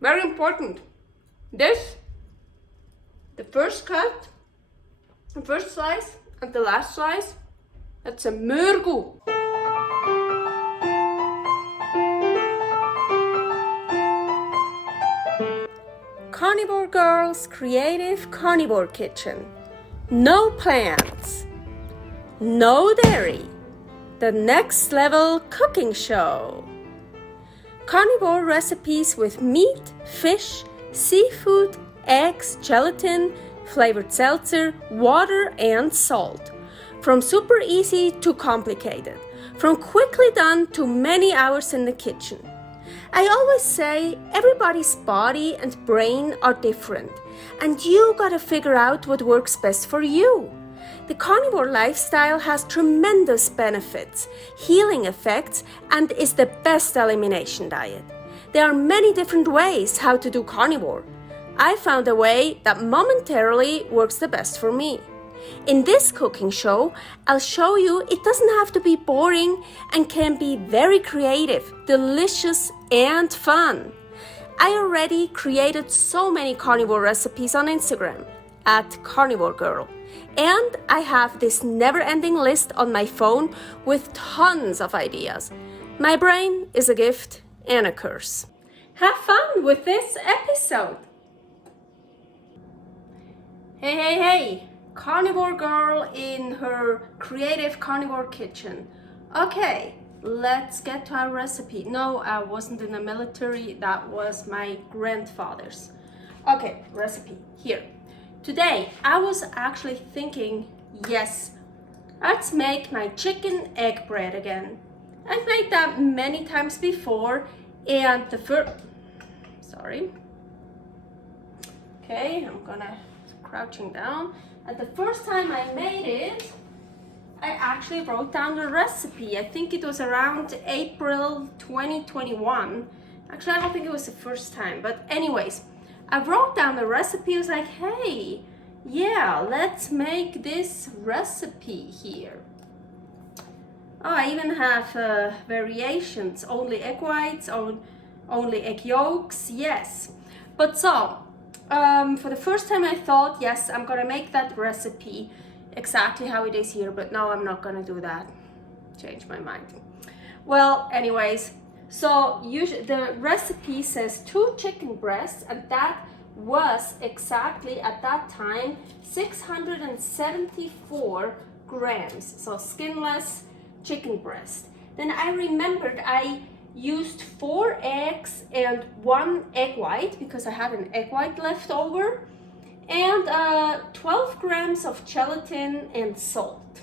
Very important. This, the first cut, the first slice and the last slice, that's a murgu. Carnivore Girl's Creative Carnivore Kitchen. No plants, no dairy, the next level cooking show. Carnivore recipes with meat, fish, seafood, eggs, gelatin, flavored seltzer, water, and salt. From super easy to complicated, from quickly done to many hours in the kitchen. I always say everybody's body and brain are different, and you gotta figure out what works best for you. The carnivore lifestyle has tremendous benefits, healing effects, and is the best elimination diet. There are many different ways how to do carnivore. I found a way that momentarily works the best for me. In this cooking show, I'll show you it doesn't have to be boring and can be very creative, delicious, and fun. I already created so many carnivore recipes on Instagram at Carnivore Girl. And I have this never-ending list on my phone with tons of ideas. My brain is a gift and a curse. Have fun with this episode. Hey. Carnivore Girl in her creative carnivore kitchen. Okay, let's get to our recipe. No, I wasn't in the military. That was my grandfather's. Okay, recipe here. Today, I was actually thinking, yes, let's make my chicken egg bread again. I've made that many times before, and Okay, I'm crouching down. And the first time I made it, I actually wrote down the recipe. I think it was around April 2021. Actually, I don't think it was the first time, but anyways, I wrote down the recipe. I was like, hey, yeah, let's make this recipe here. Oh, I even have variations, only egg whites, only egg yolks, yes. But so, for the first time I thought, yes, I'm gonna make that recipe exactly how it is here, but no, I'm not gonna do that. Changed my mind. Well, anyways, so usually the recipe says 2 chicken breasts, and that was exactly at that time 674 grams, so skinless chicken breast. Then I remembered I used 4 eggs and 1 egg white because I had an egg white left over, and 12 grams of gelatin and salt.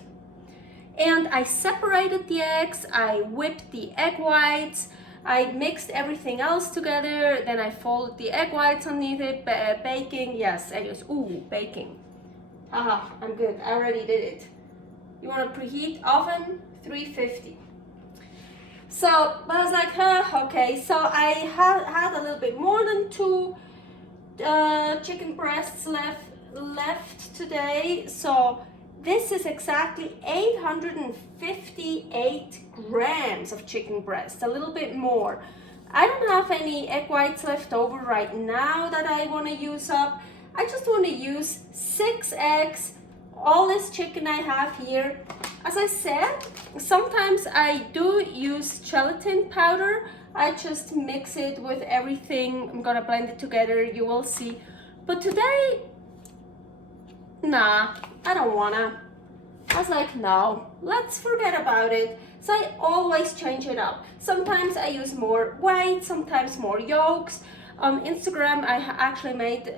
And I separated the eggs, I whipped the egg whites, I mixed everything else together, then I folded the egg whites underneath it, baking, yes, baking. Haha, I'm good, I already did it. You want to preheat oven? 350. So, but I was like, okay, so I had a little bit more than 2 chicken breasts left today. So this is exactly 858 grams of chicken breast, a little bit more. I don't have any egg whites left over right now that I want to use up. I just want to use 6 eggs, all this chicken I have here. As I said, sometimes I do use gelatin powder. I just mix it with everything. I'm gonna blend it together, you will see. But today, nah, I don't wanna. I was like, no, let's forget about it. So I always change it up. Sometimes I use more white, sometimes more yolks. On Instagram, I actually made,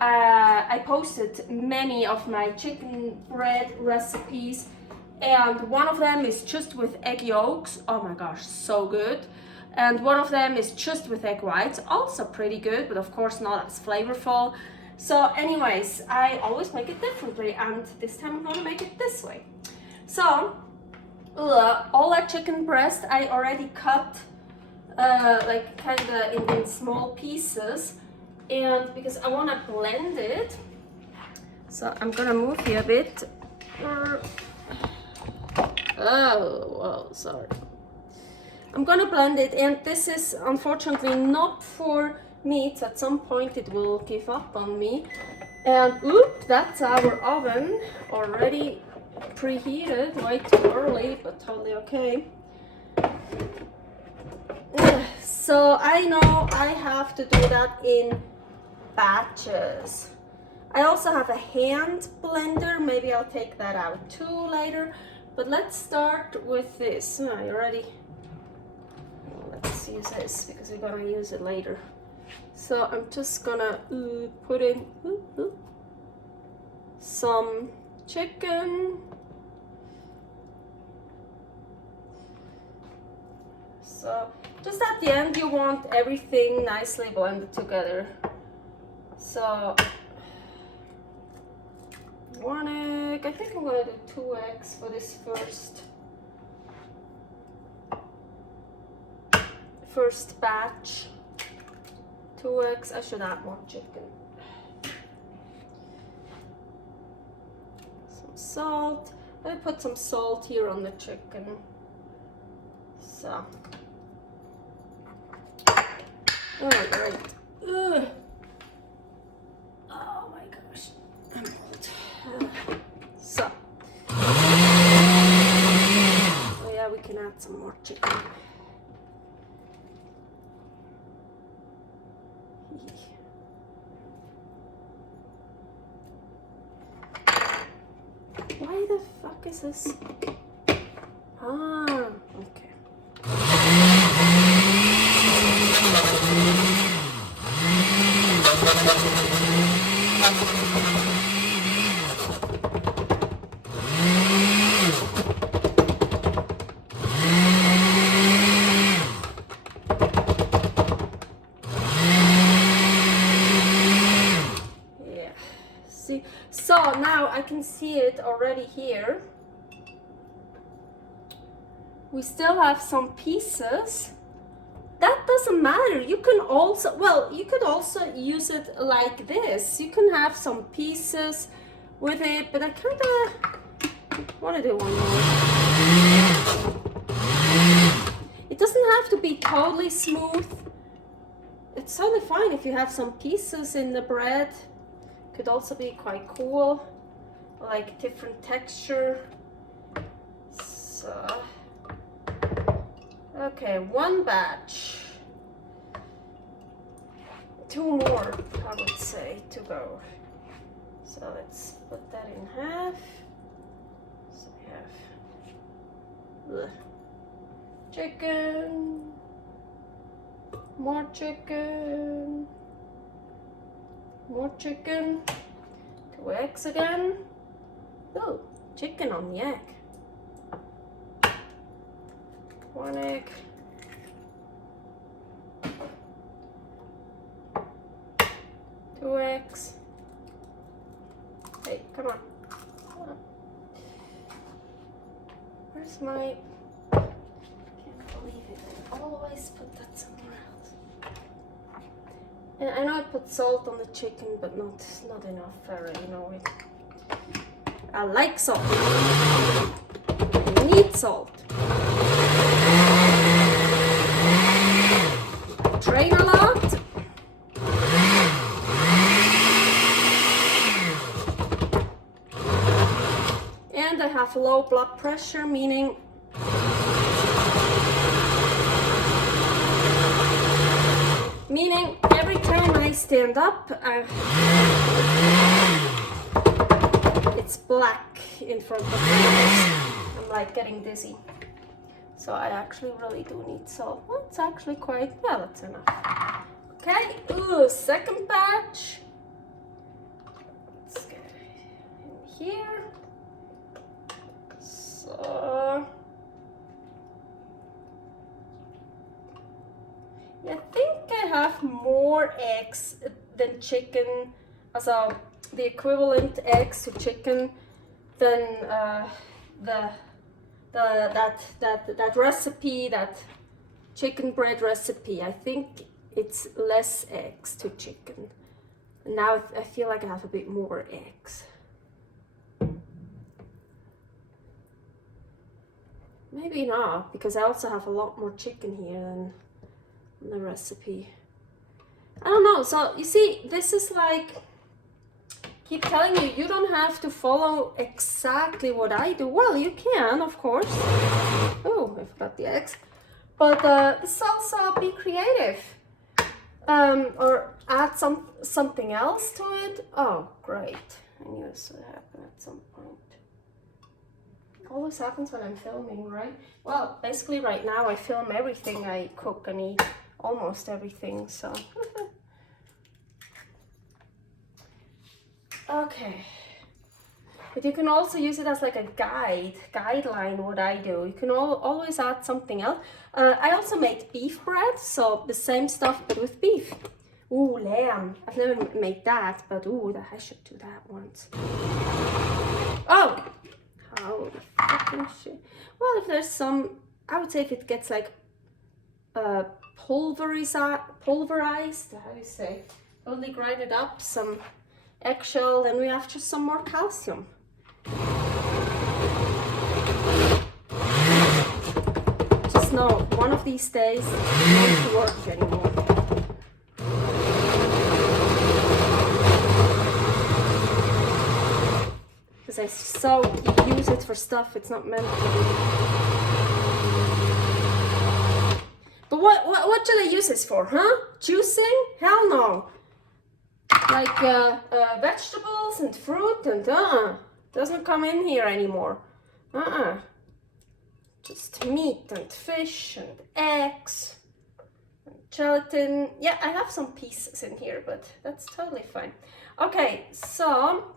I posted many of my chicken bread recipes, and one of them is just with egg yolks. Oh my gosh, so good. And one of them is just with egg whites, also pretty good, but of course not as flavorful. So anyways, I always make it differently, and this time I'm gonna make it this way. So all that chicken breast I already cut like kind of in small pieces, and because I want to blend it, so I'm gonna move here a bit. Oh, whoa, sorry. I'm gonna blend it, and this is unfortunately not for meats. At some point it will give up on me. And oop, that's our oven already preheated, way too early, but totally okay. So I know I have to do that in batches. I also have a hand blender, maybe I'll take that out too later, but let's start with this. You ready? Let's use this because we're gonna use it later. So I'm just gonna put in some chicken. So just at the end you want everything nicely blended together. So 1 egg, I think I'm gonna do 2 eggs for this first batch. 2 eggs, I should add more chicken. Some salt, I put some salt here on the chicken. So, oh great. Ugh. Oh my gosh, I'm old. So, oh yeah, we can add some more chicken. Why the fuck is this? Ah, okay. Yeah, see, so now I can see it already here. We still have some pieces. That doesn't matter. You can also, well, you could also use it like this. You can have some pieces with it, but I kind of want to do one more. It doesn't have to be totally smooth. It's totally fine if you have some pieces in the bread. Could also be quite cool, like different texture. So. Okay, 1 batch. 2 more, I would say, to go. So let's put that in half. So we have chicken, more chicken, more chicken, 2 eggs again. Oh, chicken on the egg. 1 egg, 2 eggs. Hey, come on. Where's my? Can't believe it. I always put that somewhere else. And I know I put salt on the chicken, but not enough. I already know it. I like salt. I need salt. Train a lot. And I have low blood pressure, meaning every time I stand up, it's black in front of me. I'm like getting dizzy. So I actually really do need salt. Well, it's actually quite, yeah, that's enough. Okay, second batch. Let's get it in here. So, yeah, I think I have more eggs than chicken, also the equivalent eggs to chicken than that recipe, that chicken bread recipe. I think it's less eggs to chicken. And now I feel like I have a bit more eggs. maybe not, because I also have a lot more chicken here than the recipe. I don't know. So you see, this is like, keep telling you, you don't have to follow exactly what I do. Well, you can, of course. Oh, I forgot the eggs. But this also, be creative. Or add something else to it. Oh, great. I knew this would happen at some point. Always happens when I'm filming, right? Well, basically right now I film everything I cook and eat. Almost everything, so. Okay. But you can also use it as like a guideline what I do. You can always add something else. I also made beef bread, so the same stuff but with beef. Ooh, lamb. I've never made that, but ooh, I should do that once. Oh! Holy fucking shit. Well, if there's some, I would say if it gets like pulverized, how do you say? Totally grinded up, some eggshell, then we have just some more calcium. Just know, one of these days it won't work anymore. Because I so use it for stuff it's not meant to be. But what should I use this for, huh? Juicing? Hell no. Like vegetables and fruit and doesn't come in here anymore. Just meat and fish and eggs and gelatin. Yeah, I have some pieces in here, but that's totally fine. Okay, so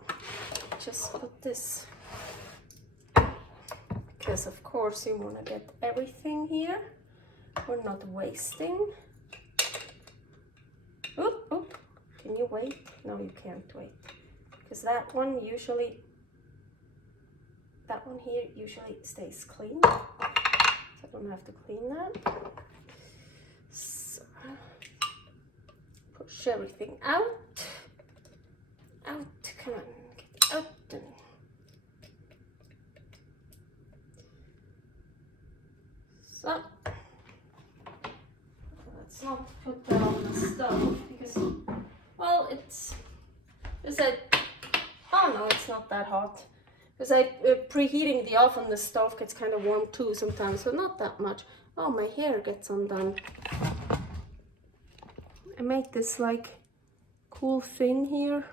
just put this, because of course you want to get everything here. We're not wasting. Oop, oop. Can you wait? No, you can't wait. Because that one here usually stays clean. So I don't have to clean that. So, push everything out. Out, come on, get out. And so, let's not put that on the stove because, well, it's oh no, it's not that hot. Because preheating the oven, the stove gets kind of warm too sometimes, so not that much. Oh, my hair gets undone. I made this like cool thing here.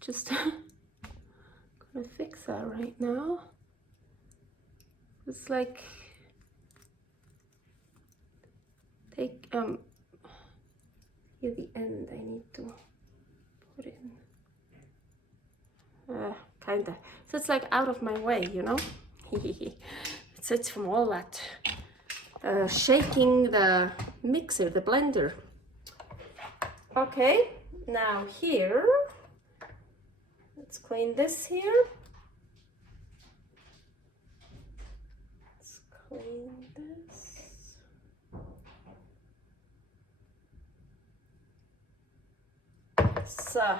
Just gonna fix that right now. It's like take here the end I need to put in. Kinda. So it's like out of my way, you know? It's from all that shaking the mixer, the blender. Okay, now here, let's clean this here. Let's clean this. So.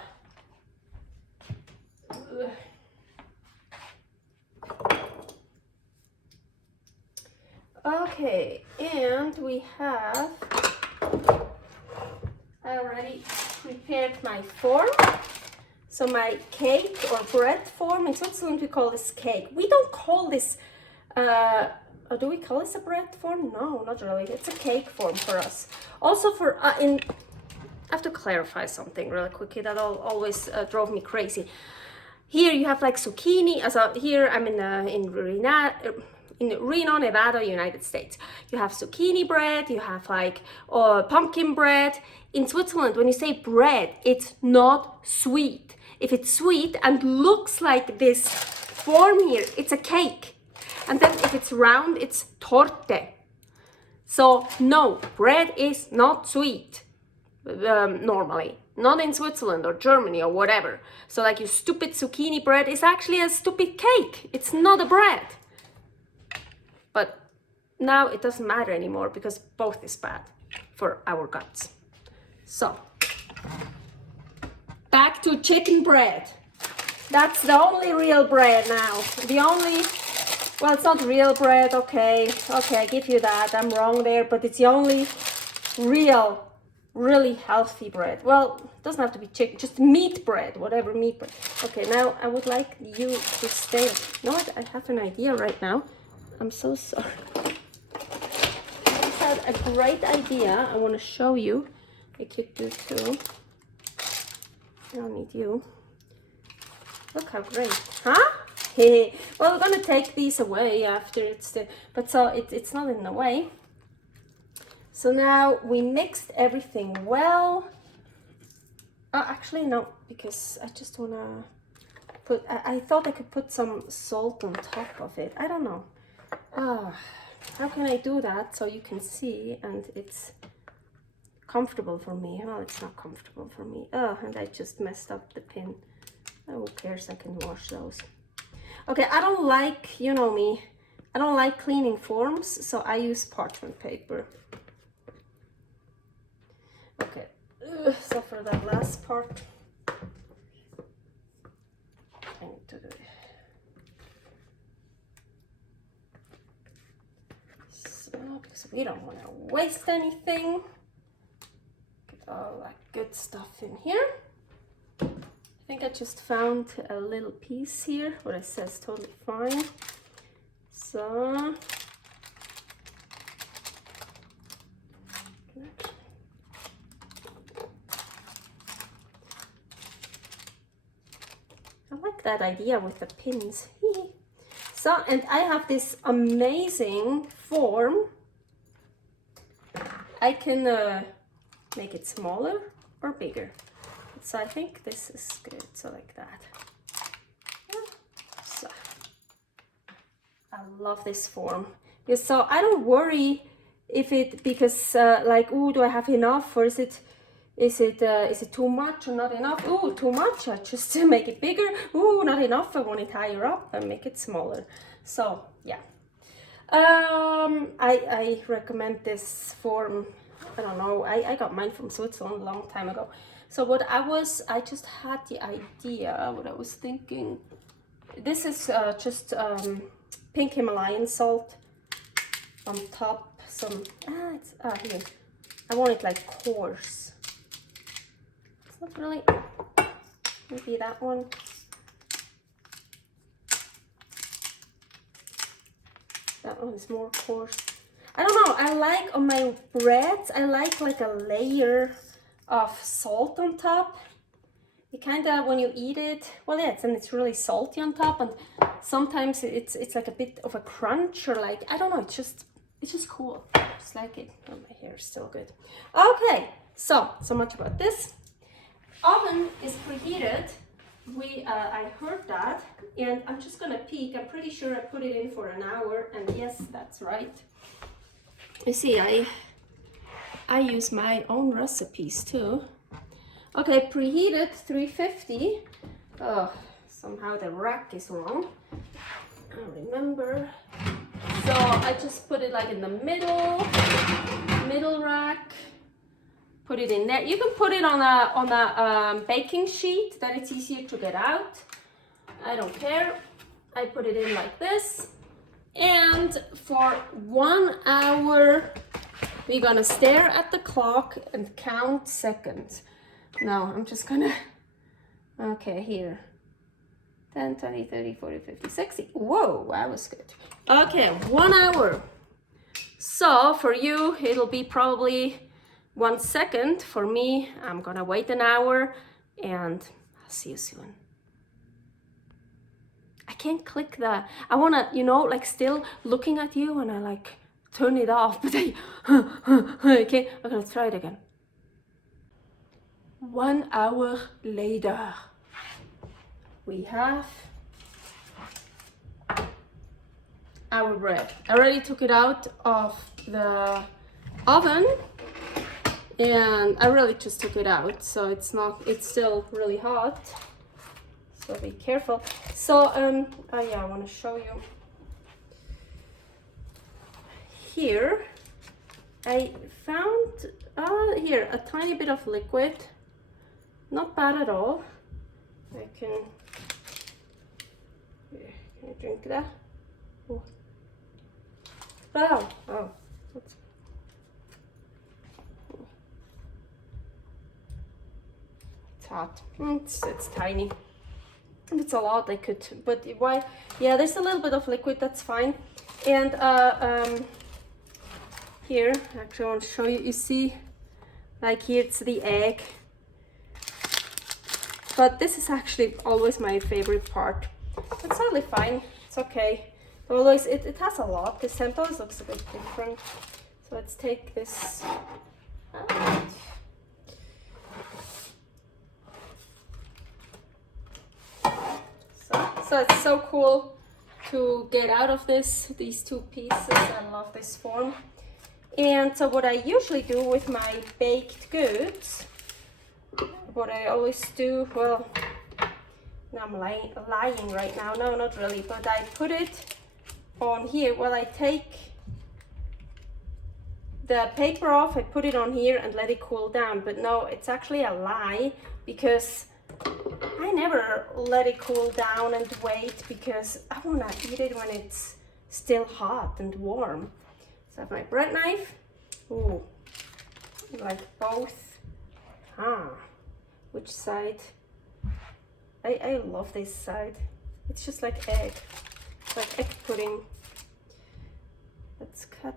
Okay, and we have, I already prepared my form. So my cake or bread form, in Switzerland we call this cake. We don't call this, do we call this a bread form? No, not really. It's a cake form for us. Also for, I have to clarify something really quickly that always drove me crazy. Here you have like zucchini, so here I'm in Reno, Nevada, United States. You have zucchini bread, you have like pumpkin bread. In Switzerland, when you say bread, it's not sweet. If it's sweet and looks like this form here, it's a cake. And then if it's round, it's torte. So no, bread is not sweet normally. Not in Switzerland or Germany or whatever. So like your stupid zucchini bread is actually a stupid cake. It's not a bread. But now it doesn't matter anymore because both is bad for our guts. So, back to chicken bread. That's the only real bread now. The only Well, it's not real bread, okay, I give you that, I'm wrong there, but it's the only real, really healthy bread. Well, it doesn't have to be chicken, just meat bread, whatever meat bread. Okay, now I would like you to stay. You know what, I have an idea right now. I'm so sorry. I just had a great idea. I want to show you. I could do too. I don't need you. Look how great, huh? Well, we're gonna take these away after it's the, but so it's not in the way. So now we mixed everything well. Oh, actually no, because I just wanna put, I thought I could put some salt on top of it. I don't know. How can I do that so you can see and it's comfortable for me? Well, it's not comfortable for me. Oh, and I just messed up the pin. Oh, who cares? I can wash those. Okay, I don't like, you know me, I don't like cleaning forms, so I use parchment paper. Okay, so for that last part, I need to do it. So, because we don't want to waste anything. Get all that good stuff in here. I think I just found a little piece here, what it says totally fine. So, I like that idea with the pins. So, and I have this amazing form. I can make it smaller or bigger. So I think this is good, so like that. So I love this form. Yeah, so I don't worry if it, because like, oh, do I have enough, or is it too much or not enough? Oh, too much, I just make it bigger. Oh, not enough, I want it higher up and make it smaller. So yeah, I recommend this form. I don't know, I got mine from Switzerland a long time ago. So what I just had the idea, what I was thinking, this is just pink Himalayan salt on top, some, here, I want it like coarse. It's not really, maybe that one. That one is more coarse. I don't know, I like on my breads, I like a layer of salt on top. You kind of, when you eat it, well, yeah, and it's really salty on top, and sometimes it's like a bit of a crunch, or like, I don't know, it's just cool. Just like it. Oh, my hair is still good. Okay, so much about this. Oven is preheated. I heard that, and I'm just gonna peek. I'm pretty sure I put it in for an hour, and yes, that's right. You see, I use my own recipes too. Okay, preheated 350. Oh, somehow the rack is wrong. I remember. So I just put it like in the middle rack. Put it in there. You can put it on a baking sheet, then it's easier to get out. I don't care. I put it in like this. And for 1 hour, we're gonna stare at the clock and count seconds. No, I'm just gonna, okay, here. 10, 20, 30, 40, 50, 60. Whoa, that was good. Okay, 1 hour. So for you, it'll be probably 1 second. For me, I'm gonna wait an hour, and I'll see you soon. I can't click that. I wanna, you know, like still looking at you, and I like turn it off, but I can't. I'm gonna try it again. 1 hour later, we have our bread. I already took it out of the oven, and I really just took it out, so it's still really hot, so be careful. So oh yeah, I want to show you here. I found here a tiny bit of liquid, not bad at all. Can you drink that? Oh. Wow. Oh. It's hot. It's tiny. If it's a lot, I could. But why? Yeah, there's a little bit of liquid. That's fine. And here, actually, I want to show you. You see, like here, it's the egg. But this is actually always my favorite part. It's totally fine. It's okay. Always, it has a lot. This time always looks a bit different. So let's take this out. So it's so cool to get out of these two pieces. I love this form. And so what I usually do with my baked goods, what I always do, well, I'm lying right now. No, not really, but I put it on here. Well, I take the paper off, I put it on here and let it cool down. But no, it's actually a lie, because I never let it cool down and wait, because I want to eat it when it's still hot and warm. So I have my bread knife. Ooh, like both. Which side? I love this side. It's just like egg. It's like egg pudding. Let's cut.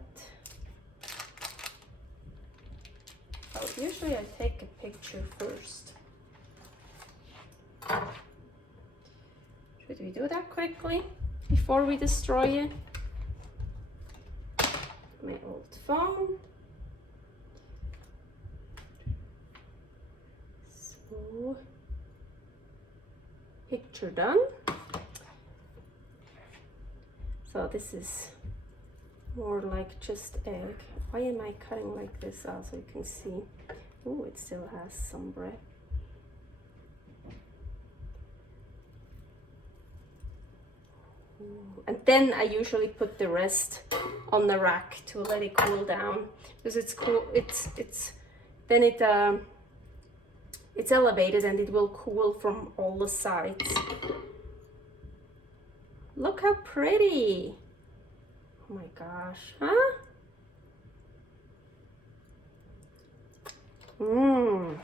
Oh, usually I take a picture first. Should we do that quickly before we destroy it? My old phone. So, picture done. So this is more like just egg. Why am I cutting like this out so you can see? Oh, it still has some bread. And then I usually put the rest on the rack to let it cool down, because it's cool. Then it's elevated and it will cool from all the sides. Look how pretty! Oh my gosh, huh? Look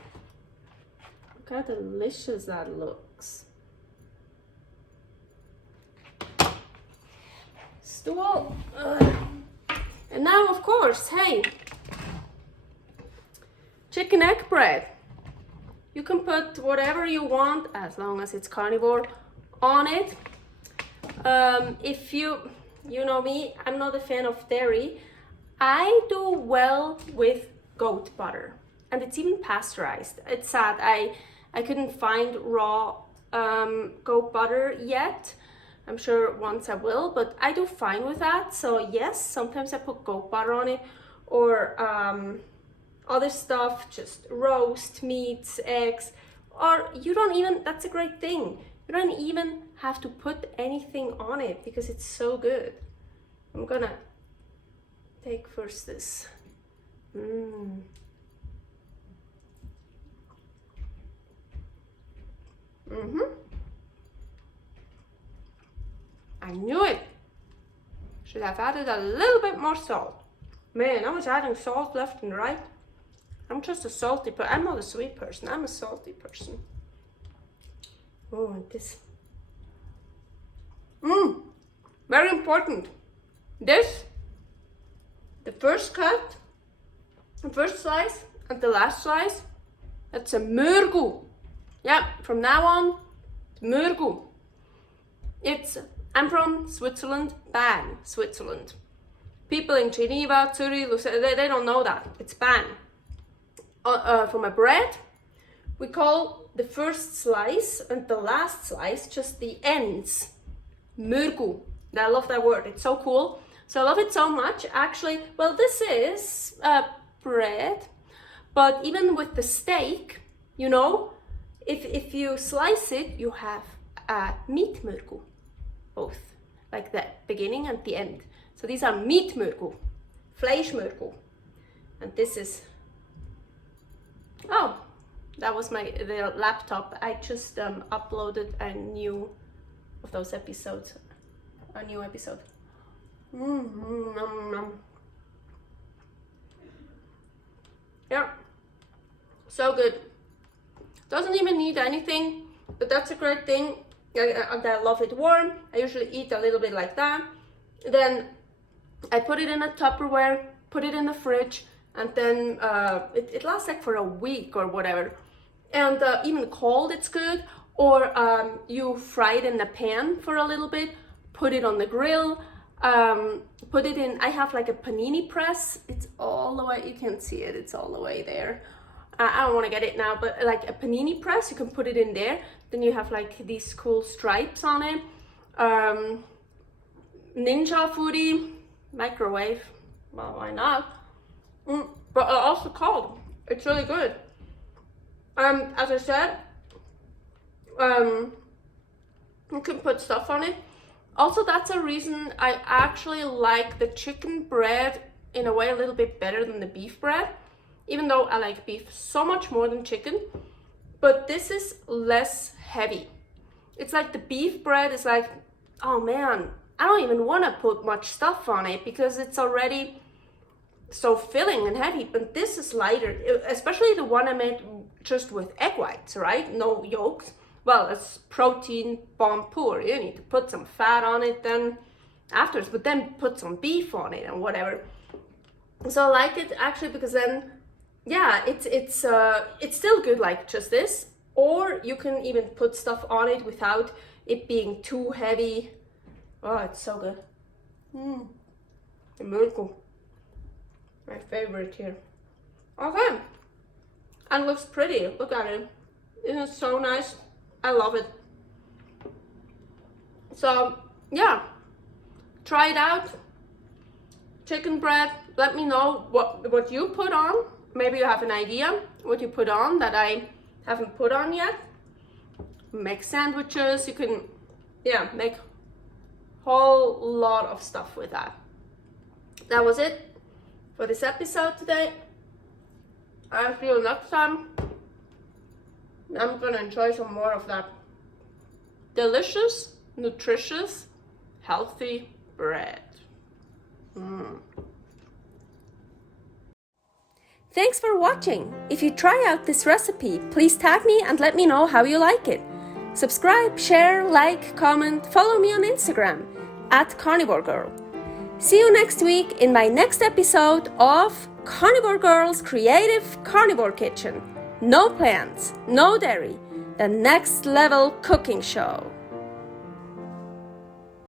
how delicious that looks. Stool. And now, of course, hey, chicken egg bread. You can put whatever you want, as long as it's carnivore, on it. If you know me, I'm not a fan of dairy. I do well with goat butter, and it's even pasteurized. It's sad, I couldn't find raw goat butter yet. I'm sure once I will, but I do fine with that. So yes, sometimes I put goat butter on it, or other stuff, just roast meats, eggs, or you don't even, that's a great thing. You don't even have to put anything on it because it's so good. I'm gonna take first this. I knew it. Should have added a little bit more salt. Man, I was adding salt left and right. I'm just a salty person. I'm not a sweet person. I'm a salty person. Oh, and this. Very important. This, the first cut, the first slice, and the last slice, that's a murgu. Yeah, from now on, murgu. I'm from Switzerland, Bern, Switzerland. People in Geneva, Zurich, they don't know that. It's Bern. For my bread, we call the first slice and the last slice, just the ends, murgu. I love that word, it's so cool. So I love it so much. Actually, well, this is bread, but even with the steak, you know, if you slice it, you have meat murgu, both, like the beginning and the end. So these are meat murgu, Fleischmurgu, and this is, oh, that was the laptop. I just uploaded a new of those episodes, a new episode. Yeah, so good. Doesn't even need anything, but that's a great thing. I love it warm. I usually eat a little bit like that. Then I put it in a Tupperware, put it in the fridge, and then it lasts like for a week or whatever. And even cold, it's good. Or you fry it in the pan for a little bit, put it on the grill, put it in, I have like a panini press. It's all the way, you can see it, it's all the way there. I don't want to get it now, but like a panini press, you can put it in there. Then you have like these cool stripes on it. Ninja foodi, microwave, well, why not? But also cold, it's really good. As I said, you can put stuff on it. Also, that's a reason I actually like the chicken bread in a way a little bit better than the beef bread, even though I like beef so much more than chicken. But this is less heavy. It's like the beef bread is like, oh man, I don't even want to put much stuff on it because it's already so filling and heavy. But this is lighter, especially the one I made just with egg whites, right? No yolks. Well, it's protein bomb poor. You need to put some fat on it then afterwards, but then put some beef on it and whatever. So I like it actually because then, yeah, it's still good like just this. Or you can even put stuff on it without it being too heavy. Oh, it's so good. Beautiful. My favorite here. Okay. And looks pretty. Look at it. Isn't it so nice? I love it. So yeah, try it out. Chicken bread. Let me know what you put on. Maybe you have an idea what you put on that I haven't put on yet. Make sandwiches. You can, yeah, make a whole lot of stuff with that. That was it for this episode today. I'll see you next time. I'm gonna enjoy some more of that delicious, nutritious, healthy bread. Thanks for watching. If you try out this recipe, please tag me and let me know how you like it. Subscribe, share, like, comment, follow me on Instagram @CarnivoreGirl. See you next week in my next episode of Carnivore Girl's Creative Carnivore Kitchen. No plants, no dairy, the next level cooking show.